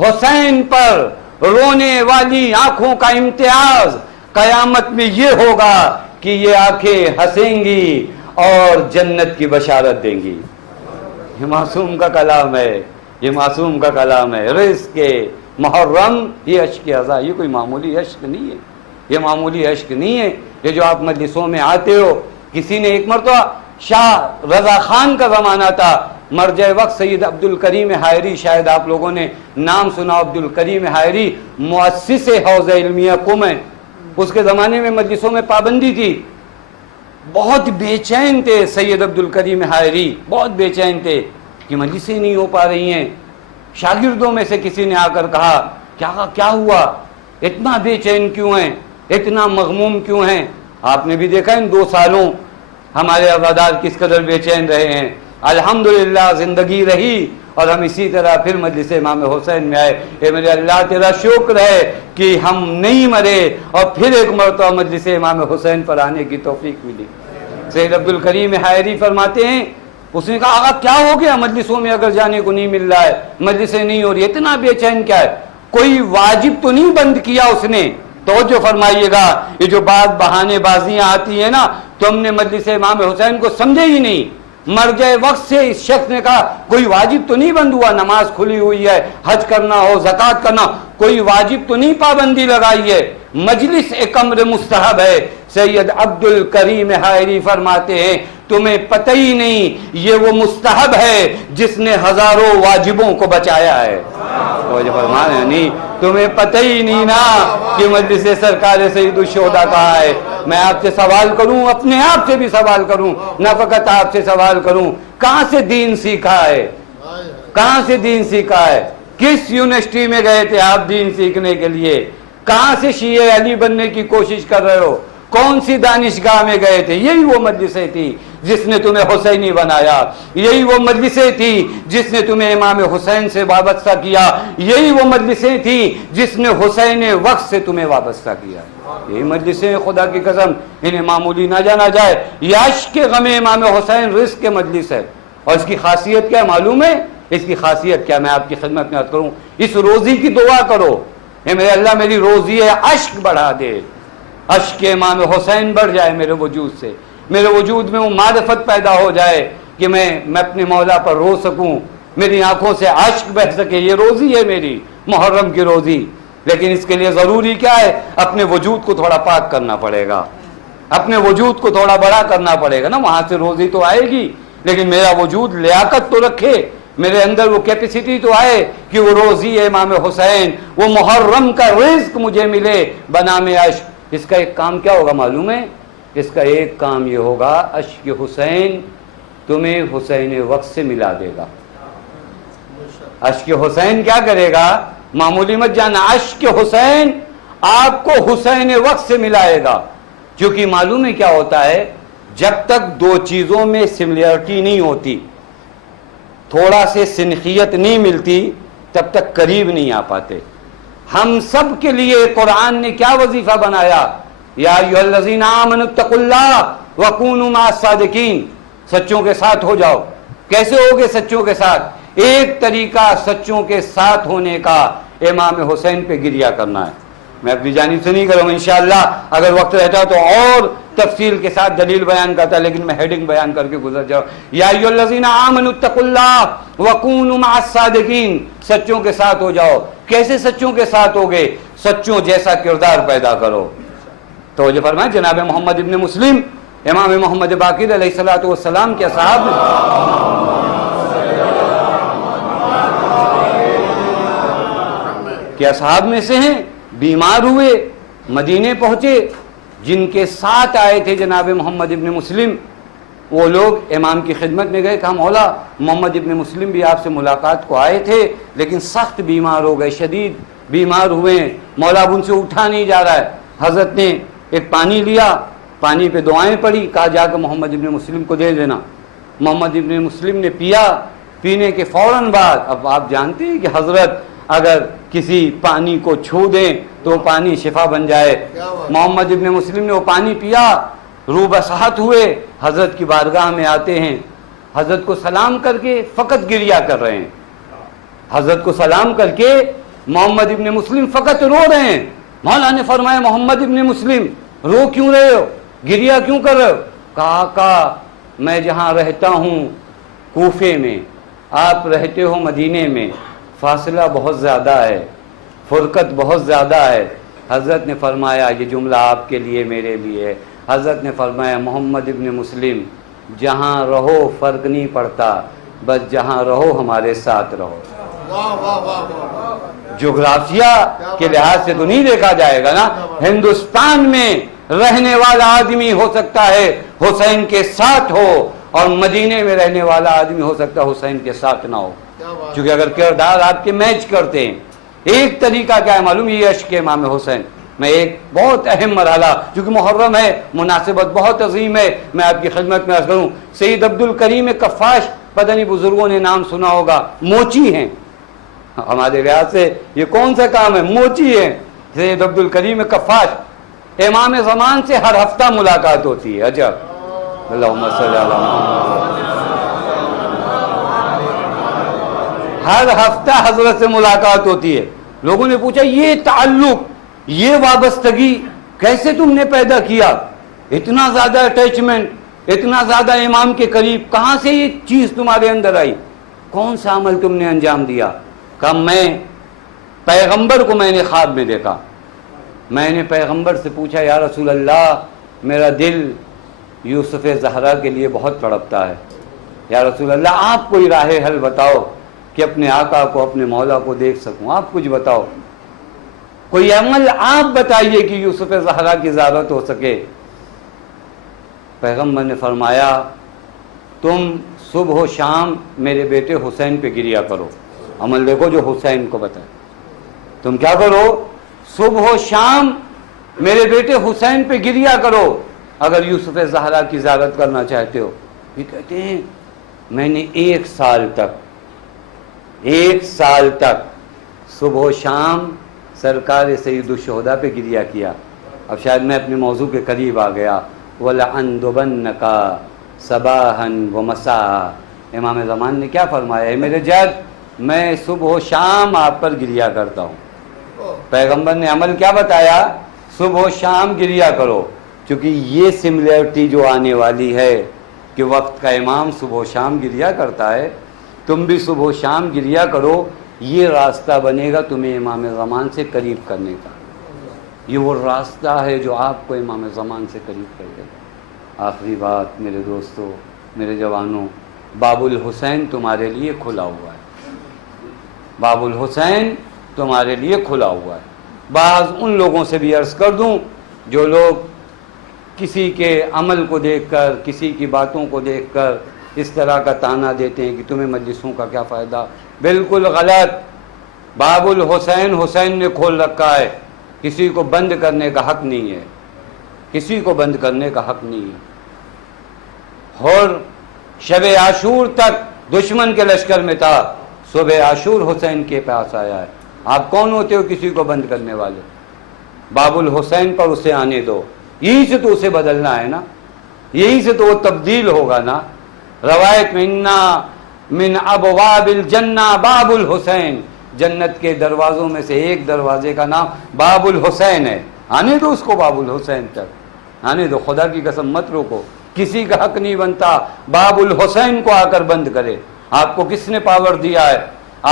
حسین پر رونے والی آنکھوں کا امتیاز قیامت میں یہ ہوگا کہ یہ آنکھیں ہنسیں گی اور جنت کی بشارت دیں گی۔ یہ معصوم کا کلام ہے، یہ معصوم کا کلام ہے۔ رزق محرم، یہ اشک عزا، یہ کوئی معمولی اشک نہیں ہے، یہ معمولی اشک نہیں ہے۔ یہ جو آپ مجلسوں میں آتے ہو، کسی نے ایک مرتبہ شاہ رضا خان کا زمانہ تھا، مرجع وقت سید عبدالکریم حائری، شاید آپ لوگوں نے نام سنا، عبدالکریم حائری مؤسس حوض علمیہ قم ہے۔ اس کے زمانے میں مجلسوں میں پابندی تھی، بہت بے چین تھے سید عبدالکریم حائری، بہت بے چین تھے کہ مجلسیں نہیں ہو پا رہی ہیں۔ شاگردوں میں سے کسی نے آ کر کہا کیا ہوا، اتنا بے چین کیوں ہیں، اتنا مغموم کیوں ہیں؟ آپ نے بھی دیکھا ان 2 سالوں ہمارے عبادات کس قدر بے چین رہے ہیں۔ الحمدللہ زندگی رہی اور ہم اسی طرح پھر مجلس امام حسین میں آئے۔ اے میرے اللہ تیرا شکر ہے کہ ہم نہیں مرے اور پھر ایک مرتبہ مجلس امام حسین پر آنے کی توفیق ملی۔ سید عبدالکریم حائری فرماتے ہیں، اس نے کہا آقا کیا ہو گیا، مجلسوں میں اگر جانے کو نہیں مل رہا ہے، مجلسیں نہیں ہو رہی، اتنا بے چین کیا ہے؟ کوئی واجب تو نہیں بند کیا اس نے؟ توجہ فرمائیے گا، یہ جو بات بہانے بازیاں آتی ہیں نا، تو ہم نے مجلس امام حسین کو سمجھے ہی نہیں۔ مرجع وقت سے اس شخص نے کہا کوئی واجب تو نہیں بند ہوا، نماز کھلی ہوئی ہے، حج کرنا ہو، زکوٰۃ کرنا، کوئی واجب تو نہیں پابندی لگائی ہے، مجلس ایک امر مستحب ہے۔ سید عبدالکریم حائری فرماتے ہیں تمہیں پتہ ہی نہیں یہ وہ مستحب ہے جس نے ہزاروں واجبوں کو بچایا ہے۔ فرمانے نہیں، تمہیں پتہ ہی نہیں نا کہ مجلس سرکار سید الشہداء کہاں ہے۔ میں آپ سے سوال کروں، اپنے آپ سے بھی سوال کروں، نہ فقط آپ سے سوال کروں، کہاں سے دین سیکھا ہے؟ کہاں سے دین سیکھا ہے؟ کس یونیورسٹی میں گئے تھے آپ دین سیکھنے کے لیے؟ کہاں سے شیعہ علی بننے کی کوشش کر رہے ہو؟ کون سی دانشگاہ میں گئے تھے؟ یہی وہ مجلسیں تھی جس نے تمہیں حسینی بنایا، یہی وہ مجلسیں تھی جس نے تمہیں امام حسین سے وابستہ کیا، یہی وہ مجلسیں تھی جس نے حسین وقت سے تمہیں وابستہ کیا۔ یہی مجلسیں خدا کی قسم انہیں معمولی نہ جانا جائے۔ یہ عشق غم امام حسین رزق کے مجلس ہے، اور اس کی خاصیت کیا معلوم ہے؟ اس کی خاصیت کیا میں آپ کی خدمت میں عرض کروں؟ اس روزی کی دعا کرو، اے میرے اللہ میری روزی عشق بڑھا دے، عشق امام حسین بڑھ جائے میرے وجود سے، میرے وجود میں وہ معرفت پیدا ہو جائے کہ میں اپنے مولا پر رو سکوں، میری آنکھوں سے عشق بہہ سکے۔ یہ روزی ہے میری، محرم کی روزی۔ لیکن اس کے لیے ضروری کیا ہے؟ اپنے وجود کو تھوڑا پاک کرنا پڑے گا، اپنے وجود کو تھوڑا بڑا کرنا پڑے گا نا، وہاں سے روزی تو آئے گی لیکن میرا وجود لیاقت تو رکھے، میرے اندر وہ کیپیسٹی تو آئے کہ وہ روزی ہے امام حسین، وہ محرم کا رزق مجھے ملے بنام عشق۔ اس کا ایک کام کیا ہوگا معلوم ہے؟ اس کا ایک کام یہ ہوگا، عشق حسین تمہیں حسین وقت سے ملا دے گا۔ عشق حسین کیا کرے گا؟ معمولی مت جانا، عشق حسین آپ کو حسین وقت سے ملائے گا۔ کیونکہ معلوم ہے کیا ہوتا ہے، جب تک 2 چیزوں میں سملیرٹی نہیں ہوتی، تھوڑا سے سنخیت نہیں ملتی، تب تک قریب نہیں آ پاتے۔ ہم سب کے لیے قرآن نے کیا وظیفہ بنایا؟ یا ایھا الذین آمنوا اتقوا اللہ وکونوا مع الصادقین، سچوں کے ساتھ ہو جاؤ۔ کیسے ہوگے سچوں کے ساتھ؟ ایک طریقہ سچوں کے ساتھ ہونے کا امام حسین پہ گریہ کرنا ہے۔ میں اپنی جانب سے نہیں کروں گا، انشاءاللہ اگر وقت رہتا تو اور تفصیل کے ساتھ دلیل بیان کرتا، لیکن میں ہیڈنگ بیان کر کے گزر جاؤں۔ یا ایھا الذین آمنوا اتقوا اللہ وکونوا مع الصادقین، سچوں کے ساتھ ہو جاؤ۔ کیسے سچوں کے ساتھ ہوگے؟ سچوں جیسا کردار پیدا کرو۔ تو جو فرمایا جناب محمد ابن مسلم، امام محمد باقر علیہ الصلوۃ والسلام کے اصحاب کے اصحاب میں سے ہیں، بیمار ہوئے، مدینے پہنچے، جن کے ساتھ آئے تھے جناب محمد ابن مسلم، وہ لوگ امام کی خدمت میں گئے، کہا مولا محمد ابن مسلم بھی آپ سے ملاقات کو آئے تھے لیکن سخت بیمار ہو گئے، شدید بیمار ہوئے ہیں، مولا اب ان سے اٹھا نہیں جا رہا ہے۔ حضرت نے ایک پانی لیا، پانی پہ دعائیں پڑھی، کہا جا کے محمد ابن مسلم کو دے دینا۔ محمد ابن مسلم نے پیا، پینے کے فوراً بعد، اب آپ جانتے ہیں کہ حضرت اگر کسی پانی کو چھو دیں تو پانی شفا بن جائے۔ محمد ابن مسلم نے وہ پانی پیا، روح بصحت ہوئے، حضرت کی بارگاہ میں آتے ہیں، حضرت کو سلام کر کے فقط گریا کر رہے ہیں، حضرت کو سلام کر کے محمد ابن مسلم فقط رو رہے ہیں۔ مولا نے فرمایا محمد ابن مسلم رو کیوں رہے ہو، گریا کیوں کر رہے ہو؟ کہا آقا میں جہاں رہتا ہوں کوفے میں، آپ رہتے ہو مدینے میں، فاصلہ بہت زیادہ ہے، فرقت بہت زیادہ ہے۔ حضرت نے فرمایا یہ جملہ آپ کے لیے میرے لیے ہے۔ حضرت نے فرمایا محمد ابن مسلم جہاں رہو فرق نہیں پڑتا، بس جہاں رہو ہمارے ساتھ رہو۔ جغرافیہ کے لحاظ سے تو نہیں دیکھا جائے گا نا، ہندوستان میں رہنے والا آدمی ہو سکتا ہے حسین کے ساتھ ہو، اور مدینے میں رہنے والا آدمی ہو سکتا ہے حسین کے ساتھ نہ ہو، کیونکہ اگر کردار آپ کے میچ کرتے ہیں۔ ایک طریقہ کیا ہے معلوم، یہ عشق امام حسین میں ایک بہت اہم مرحلہ، چونکہ محرم ہے، مناسبت بہت عظیم ہے، میں آپ کی خدمت میں عرض کروں۔ سید عبدالکریم کفاش، پتہ نہیں بزرگوں نے نام سنا ہوگا، موچی ہیں ہمارے لحاظ سے، یہ کون سا کام ہے، موچی ہیں سید عبدالکریم کفاش۔ امام زمان سے ہر ہفتہ ملاقات ہوتی ہے، عجب، اللہم صلی علی محمد، ہر ہفتہ حضرت سے ملاقات ہوتی ہے۔ لوگوں نے پوچھا یہ تعلق، یہ وابستگی کیسے تم نے پیدا کیا، اتنا زیادہ اٹیچمنٹ، اتنا زیادہ امام کے قریب، کہاں سے یہ چیز تمہارے اندر آئی، کون سا عمل تم نے انجام دیا؟ کہ میں پیغمبر کو میں نے خواب میں دیکھا، میں نے پیغمبر سے پوچھا یا رسول اللہ میرا دل یوسف زہرا کے لیے بہت تڑپتا ہے، یا رسول اللہ آپ کوئی راہ حل بتاؤ کہ اپنے آقا کو اپنے مولا کو دیکھ سکوں، آپ کچھ بتاؤ، کوئی عمل آپ بتائیے کہ یوسف زہرا کی زیارت ہو سکے۔ پیغمبر نے فرمایا تم صبح و شام میرے بیٹے حسین پہ گریا کرو، عمل دیکھو جو حسین کو بتائے، تم کیا کرو، صبح و شام میرے بیٹے حسین پہ گریا کرو اگر یوسف زہرا کی زیارت کرنا چاہتے ہو۔ یہ کہتے ہیں میں نے ایک سال تک صبح و شام سرکار سید الشہداء پہ گریا کیا۔ اب شاید میں اپنے موضوع کے قریب آ گیا، وَلَعَنْدُبَنَّكَ صَبَاحًا وَمَسَاءً۔ امام زمان نے کیا فرمایا ہے میرے جد، میں صبح و شام آپ پر گریا کرتا ہوں۔ پیغمبر نے عمل کیا بتایا، صبح و شام گریا کرو، کیونکہ یہ سملیرٹی جو آنے والی ہے کہ وقت کا امام صبح و شام گریا کرتا ہے، تم بھی صبح و شام گریا کرو، یہ راستہ بنے گا تمہیں امام زمان سے قریب کرنے کا، یہ وہ راستہ ہے جو آپ کو امام زمان سے قریب کر دے گا۔ آخری بات میرے دوستو، میرے جوانوں، باب الحسین تمہارے لیے کھلا ہوا ہے، باب الحسین تمہارے لیے کھلا ہوا ہے۔ بعض ان لوگوں سے بھی عرض کر دوں جو لوگ کسی کے عمل کو دیکھ کر، کسی کی باتوں کو دیکھ کر اس طرح کا تانا دیتے ہیں کہ تمہیں مجلسوں کا کیا فائدہ، بالکل غلط۔ باب الحسین حسین نے کھول رکھا ہے، کسی کو بند کرنے کا حق نہیں ہے، کسی کو بند کرنے کا حق نہیں ہے۔ اور شب عاشور تک دشمن کے لشکر میں تھا، صبح عاشور حسین کے پاس آیا ہے۔ آپ کون ہوتے ہو کسی کو بند کرنے والے؟ باب الحسین پر اسے آنے دو، یہی سے تو اسے بدلنا ہے نا، یہی سے تو وہ تبدیل ہوگا نا۔ روایت میں انا من ابواب الجنہ باب الحسین، جنت کے دروازوں میں سے ایک دروازے کا نام باب الحسین ہے، آنے دو اس کو باب الحسین تک، آنے دو، خدا کی قسم مت روکو، کسی کا حق نہیں بنتا باب الحسین کو آ کر بند کرے۔ آپ کو کس نے پاور دیا ہے،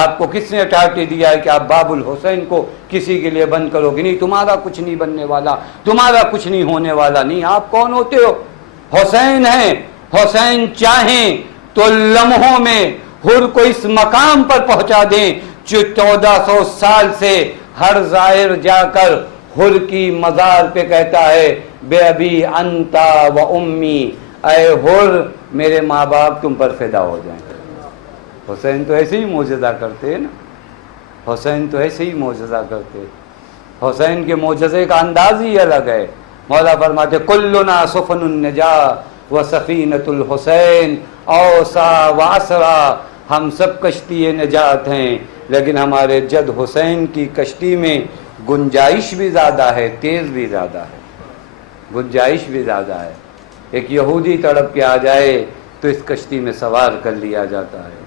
آپ کو کس نے اتھارٹی دیا ہے کہ آپ باب الحسین کو کسی کے لیے بند کرو گے؟ نہیں، تمہارا کچھ نہیں بننے والا، تمہارا کچھ نہیں ہونے والا۔ نہیں، آپ کون ہوتے ہو؟ حسین ہیں، حسین چاہیں تو لمحوں میں حر کو اس مقام پر پہنچا دیں جو 1400 سال سے ہر زائر جا کر حر کی مزار پہ کہتا ہے بے ابی انتا و امی، اے حر میرے ماں باپ تم پر فدا ہو جائیں۔ حسین تو ایسے ہی معجزہ کرتے ہیں نا، حسین تو ایسے ہی معجزہ کرتے، حسین کے معجزے کا انداز ہی الگ ہے۔ مولا فرماتے کلنا سفن النجاہ و سفینۃ الحسین اوسا و اسرا، ہم سب کشتی نجات ہیں لیکن ہمارے جد حسین کی کشتی میں گنجائش بھی زیادہ ہے، تیز بھی زیادہ ہے، گنجائش بھی زیادہ ہے۔ ایک یہودی تڑپ کے آ جائے تو اس کشتی میں سوار کر لیا جاتا ہے۔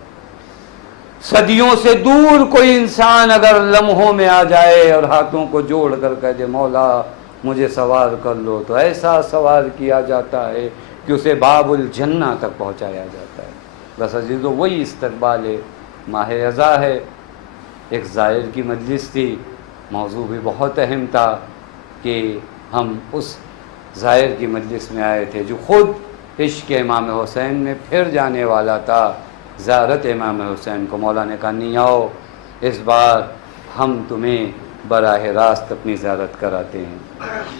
صدیوں سے دور کوئی انسان اگر لمحوں میں آ جائے اور ہاتھوں کو جوڑ کر کہہ دے مولا مجھے سوار کر لو، تو ایسا سوار کیا جاتا ہے کہ اسے باب الجنہ تک پہنچایا جاتا ہے۔ بس عزیزو، وہی استقبال ماہ رضا ہے۔ ایک زائر کی مجلس تھی، موضوع بھی بہت اہم تھا کہ ہم اس زائر کی مجلس میں آئے تھے جو خود عشق امام حسین میں پھر جانے والا تھا، زیارت امام حسین کو۔ مولا نے کہا نہیں آؤ، اس بار ہم تمہیں براہ راست اپنی زیارت کراتے ہیں۔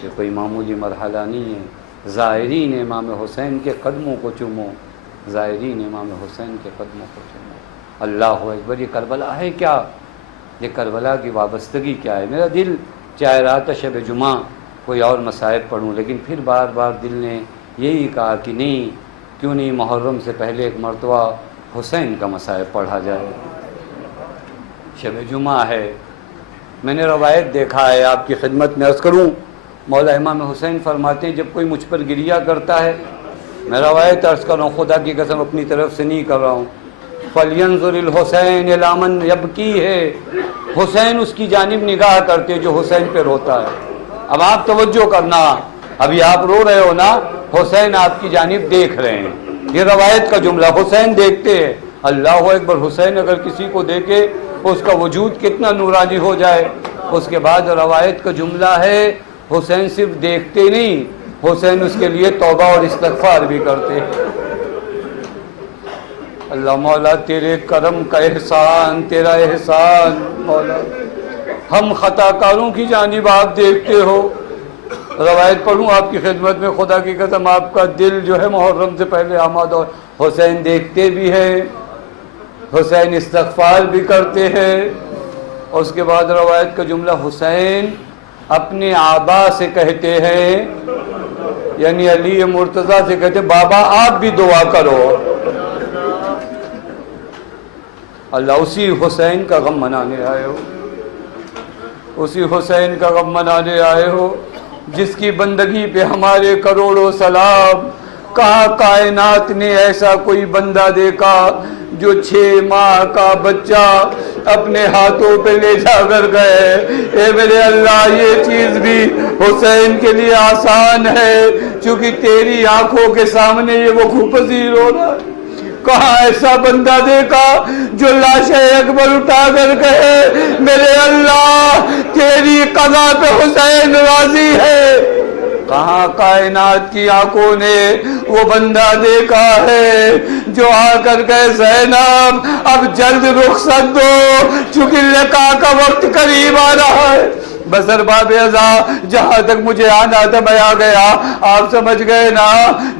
یہ کوئی معمولی مرحلہ نہیں ہے، زائرین امام حسین کے قدموں کو چومو، زائرین امام حسین کے قدموں کو چومو۔ اللہ اکبر! یہ کربلا ہے کیا؟ یہ کربلا کی وابستگی کیا ہے؟ میرا دل چاہ رہا تھا شب جمعہ کوئی اور مصائب پڑھوں، لیکن پھر بار بار دل نے یہی کہا کہ نہیں، کیوں نہیں محرم سے پہلے ایک مرتبہ حسین کا مصائب پڑھا جائے۔ شب جمعہ ہے، میں نے روایت دیکھا ہے، آپ کی خدمت میں عرض کروں، مولا امام حسین فرماتے ہیں جب کوئی مجھ پر گریہ کرتا ہے، میں روایت عرض کر رہا ہوں، خدا کی قسم اپنی طرف سے نہیں کر رہا ہوں، فَلْيَنْظُرِ الْحُسَيْنِ إِلَىٰ مَنْ يَبْكِيهِ، حسین اس کی جانب نگاہ کرتے جو حسین پہ روتا ہے۔ اب آپ توجہ کرنا، ابھی آپ رو رہے ہو نا، حسین آپ کی جانب دیکھ رہے ہیں، یہ روایت کا جملہ، حسین دیکھتے ہیں۔ اللہ اکبر! حسین اگر کسی کو دیکھے اس کا وجود کتنا نورانی ہو جائے۔ اس کے بعد روایت کا جملہ ہے حسین صرف دیکھتے نہیں، حسین اس کے لیے توبہ اور استغفار بھی کرتے۔ اللہ مولا تیرے کرم کا احسان، تیرا احسان مولا، ہم خطا کاروں کی جانب آپ دیکھتے ہو۔ روایت پڑھوں آپ کی خدمت میں، خدا کی قسم آپ کا دل جو ہے محرم سے پہلے آماد ہو۔ حسین دیکھتے بھی ہیں، حسین استغفار بھی کرتے ہیں۔ اس کے بعد روایت کا جملہ، حسین اپنے آبا سے کہتے ہیں، یعنی علی مرتضیٰ سے کہتے ہیں بابا آپ بھی دعا کرو۔ اللہ اسی حسین کا غم منانے آئے ہو، اسی حسین کا غم منانے آئے ہو جس کی بندگی پہ ہمارے کروڑوں سلام۔ کہاں کائنات نے ایسا کوئی بندہ دیکھا جو 6 ماہ کا بچہ اپنے ہاتھوں پہ لے جا کر گئے۔ اے میرے اللہ، یہ چیز بھی حسین کے لیے آسان ہے چونکہ تیری آنکھوں کے سامنے یہ وقوع پذیر ہو رہا ہے۔ کہاں ایسا بندہ دیکھا جو لاش اکبر اٹھا کر کہے میرے اللہ تیری قضا پہ حسین راضی ہے۔ کہاں کائنات کی آنکھوں نے وہ بندہ دیکھا ہے جو آ کر کہے زینب اب جلد رخصت دو چونکہ لقاء کا وقت قریب آ رہا ہے۔ بسر باب ازا جہاں تک مجھے آنا تھا میں آ گیا، آپ سمجھ گئے نا۔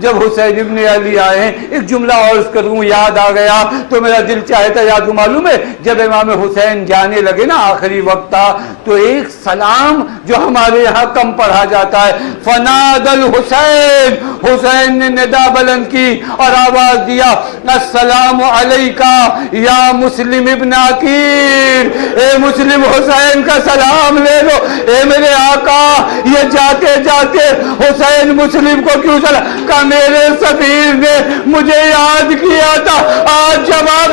جب حسین ابن علی آئے، ایک جملہ اور اس کروں یاد آ گیا تو میرا دل چاہتا ہے، یاد معلوم ہے جب امام حسین جانے لگے نا آخری وقت تھا تو ایک سلام جو ہمارے یہاں کم پڑھا جاتا ہے، فناد الحسین، حسین نے ندا بلند کی اور آواز دیا السلام علیکہ یا مسلم ابن عقیل، اے مسلم حسین کا سلام لے لو۔ اے میرے آقا، یہ جاتے جاتے حسین مسلم کو کیوں چلا کہ میرے سفیر نے مجھے یاد کیا تھا، آج جواب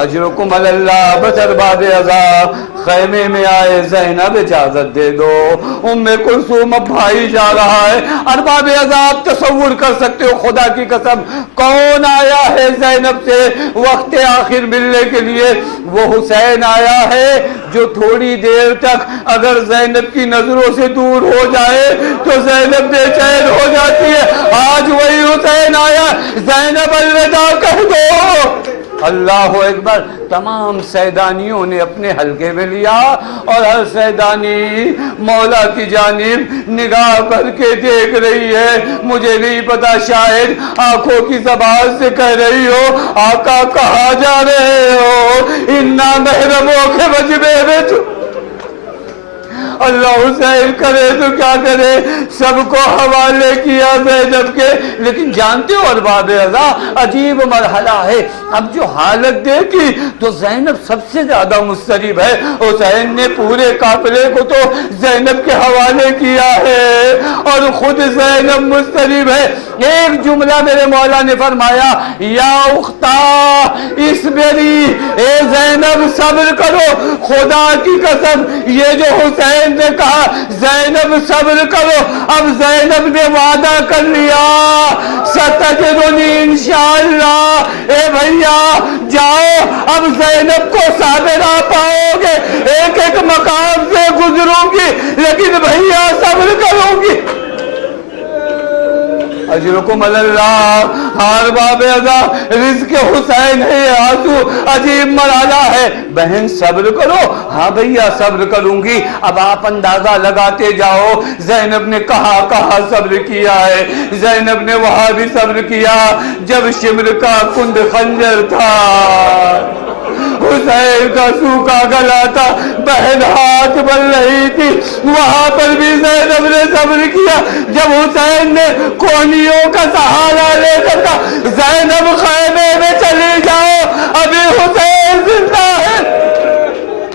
اجرکم اللہ بسر باب ازا خیمے میں آئے زینب اجازت دے دو، ام کلثوم اب بھائی جا رہا ہے۔ ارباب ازا آپ تصور کر سکتے ہو خدا کی قسم کون آیا ہے زینب سے وقت آخر ملنے کے لیے؟ وہ حسین آیا ہے جو تھوڑی دیر تک اگر زینب کی نظروں سے دور ہو جائے تو زینب بے چین ہو جاتی ہے۔ آج وہی حسین آیا، زینب الوداع کہہ دو۔ اللہ اکبر! تمام سیدانیوں نے اپنے حلقے میں لیا اور ہر سیدانی مولا کی جانب نگاہ کر کے دیکھ رہی ہے۔ مجھے نہیں پتا، شاید آنکھوں کی زبان سے کہہ رہی ہو آقا کہاں جا رہے ہو، انا محرموں کے وجبے میں اللہ حسین کرے تو کیا کرے، سب کو حوالے کیا زینب کے۔ لیکن جانتے ہو ارباب رضا عجیب مرحلہ ہے، اب جو حالت دیکھی تو زینب سب سے زیادہ مضطرب ہے۔ حسین نے پورے قافلے کو تو زینب کے حوالے کیا ہے اور خود زینب مضطرب ہے۔ ایک جملہ میرے مولا نے فرمایا، یا اختہ اصبری، اے زینب صبر کرو، خدا کی قسم یہ جو حسین نے کہا زینب صبر کرو، اب زینب نے وعدہ کر لیا ستجدنی انشاءاللہ۔ اے بھیا جاؤ، اب زینب کو صابرہ پاؤ گے، ایک ایک مقام سے گزروں گی لیکن بھیا صبر کروں گی۔ اجرکم اللہ، ارباب رضا رزق حسین ہے، آنسو عجیب مرحلہ ہے۔ بہن صبر کرو، ہاں بھیا صبر کروں گی۔ اب آپ اندازہ لگاتے جاؤ زینب نے کہاں صبر کیا ہے۔ زینب نے وہاں بھی صبر کیا جب شمر کا کند خنجر تھا، حسین کا سوکھا گلا تھا، بہن ہاتھ بن رہی تھی، وہاں پر بھی زینب نے صبر کیا۔ جب حسین نے کونیوں کا سہارا لے کر کہا زینب خیمے میں چلی جاؤ، ابھی حسین زندہ ہے،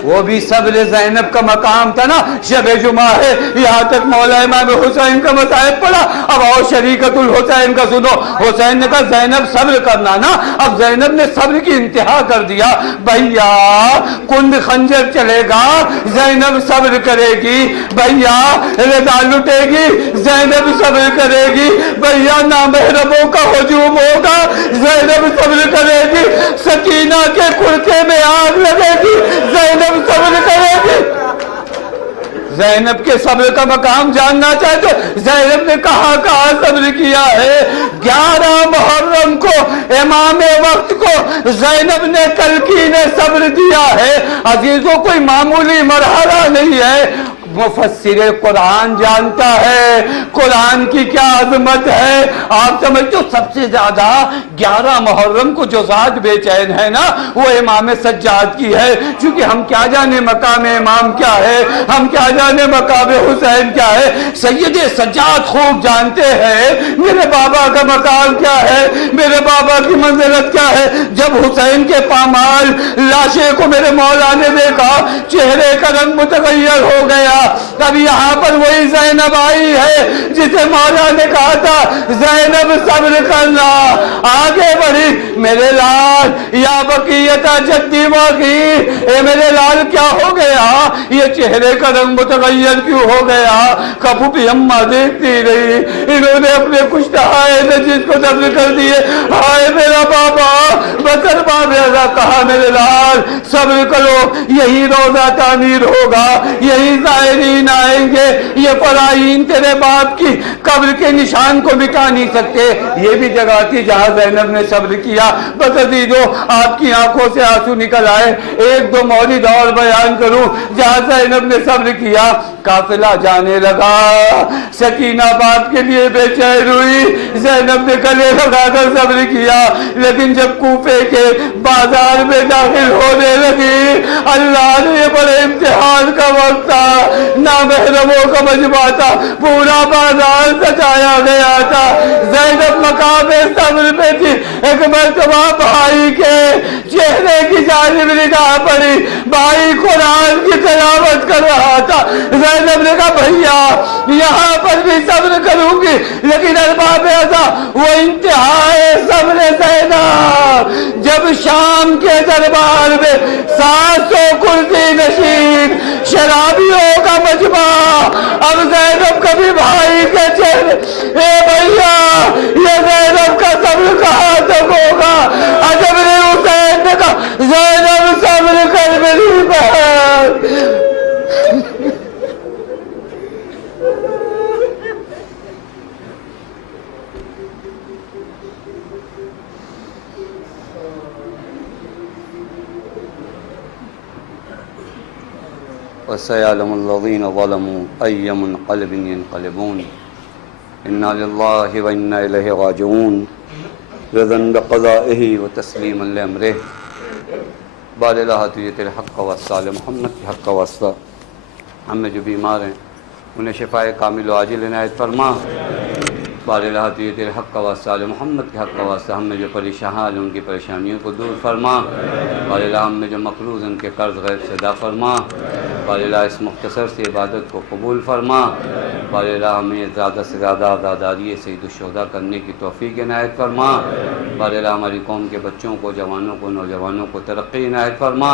وہ بھی صبر زینب کا مقام تھا نا۔ شب جمعہ ہے، یہاں تک مولا امام حسین کا مصائب پڑا۔ اب آؤ شریکت الحسین کا سنو۔ حسین نے کہا زینب صبر کرنا نا، اب زینب نے صبر کی انتہا کر دیا۔ بھیا کند خنجر چلے گا، زینب صبر کرے گی، بھیا رضا لٹے گی، زینب صبر کرے گی، بھیا نامحرموں کا ہجوم ہوگا، زینب صبر کرے گی، سکینہ کے کڑکے میں آگ لگے گی، زینب صبر کرے گی۔ زینب کے صبر کا مقام جاننا چاہے تو زینب نے کہاں صبر کیا ہے۔ 11 محرم کو امام وقت کو زینب نے تلقین صبر دیا ہے۔ عزیزوں کوئی معمولی مرحلہ نہیں ہے، مفسر قرآن جانتا ہے قرآن کی کیا عظمت ہے۔ آپ سمجھتے ہو سب سے زیادہ 11 محرم کو جو ذات بے چین ہے نا وہ امام سجاد کی ہے، چونکہ ہم کیا جانے مقام امام کیا ہے، ہم کیا جانے مقام حسین کیا ہے۔ سید سجاد خوب جانتے ہیں میرے بابا کا مقام کیا ہے، میرے بابا کی منزلت کیا ہے۔ جب حسین کے پامال لاشے کو میرے مولا نے دیکھا چہرے کا رنگ متغیر ہو گیا۔ اب یہاں پر وہی زینب آئی ہے جسے مولا نے کہا تھا زینب صبر کرنا، آگے بڑھی۔ میرے لال یا بقیت جدی باقی، اے میرے لال کیا ہو گیا، یہ چہرے کا رنگ متغیر کیوں ہو گیا؟ کبو بھی اماں دیکھتی رہی، انہوں نے اپنے کشتہائے نجیز کو دفن کر دیے۔ ہائے میرا بابا بکر باب رضا کہا میرے لال صبر کرو، یہی روزہ تعمیر ہوگا، یہی زائرین آئیں گے، یہ فرائین تیرے باپ کی قبر کے نشان کو مٹا نہیں سکتے۔ یہ بھی جگہ تھی جہاں زینب نے صبر کیا۔ بس عزیزو آپ کی آنکھوں سے آنسو نکل آئے، ایک دو مورد اور بیان کروں جہاں زینب نے صبر کیا۔ قافلہ جانے لگا، سکینہ باپ کے لیے بے چین ہوئی، زینب نے گلے لگا کر صبر کیا، لیکن جب کوفے کے بازار میں داخل ہونے لگی، اللہ نے بڑے امتحان کا وقت تھا، نامحرموں کا مجمع تھا، پورا بازار سجایا گیا تھا، زینب مقام صبر میں تھی۔ ایک مرتبہ بھائی کے چہرے کی جانب نگاہ پڑی، بھائی قرآن کی تلاوت کر رہا تھا۔ زینب نے کہا بھیا یہاں پر بھی صبر کروں گی، لیکن ارباب رضا وہ انتہائے صبر زینب جب شام کے دربار میں 700 کرسی نشین شرابیوں کا مجمع، اب زینب کبھی بھائی کے چہرے، اے بھیا یہ زینب کا صبر کہاں تک ہوگا؟ عجب نے حسین نے کہا زینب صبر کر میری بہن۔ وَسَيَعْلَمُ الَّذِينَ ظَلَمُوا أَيَّ مُنْقَلِبٍ يَنْقَلِبُونَ إِنَّا لِلَّهِ وَإِنَّا إِلَيْهِ رَاجِعُونَ رِضًا بِقَضَائِهِ وَتَسْلِيمًا لِأَمْرِهِ۔ بار الہ تجھے تیرے حق کا واسطہ، محمد کے حق کا واسطہ ہم میں جو بیمار ہیں انہیں شفائے کامل و عاجل عنایت فرما۔ بار الہ تو یہ تیرے حق کا واسطہ، آل محمد کے حق کا واسطہ ہم میں جو پریشان ہیں ان کی پریشانیوں کو دور فرما۔ بار الہ ہم میں جو مقروض ان کے قرض غیب سے ادا فرما۔ بار الہ اس مختصر سی عبادت کو قبول فرما۔ بار الہ ہمیں زیادہ سے زیادہ عزاداری سید الشہداء کرنے کی توفیق عنایت فرما۔ بار الہ ہماری قوم کے بچوں کو، جوانوں کو، نوجوانوں کو ترقی عنایت فرما۔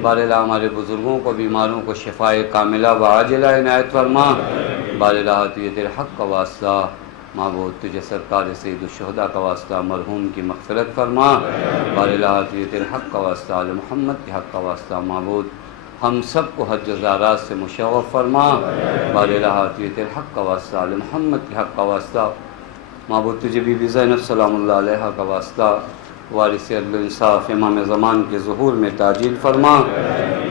بار الہ ہمارے بزرگوں کو، بیماروں کو شفائے کاملہ و عاجلہ عنایت فرما۔ بار الہ تو یہ تیرے حق کا واسطہ معبود تجھے سرکار سید الشہداء کا واسطہ مرحوم کی مغفرت فرما۔ بار الہ تو یہ تیرے حق کا واسطہ، آل محمد کے حق کا واسطہ معبود ہم سب کو حج و زیارات سے مشرف فرما۔ بار الہ تو یہ تیرے حق کا واسطہ، آل محمد کے حق کا واسطہ معبود تجھے بی بی زینب سلام اللہ علیہ کا واسطہ وارث عدل انصاف امام زمان کے ظہور میں تعجیل فرما۔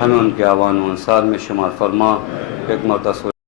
ہمیں ان کے اعوان و انصار میں شمار فرما۔ ایک مرتبہ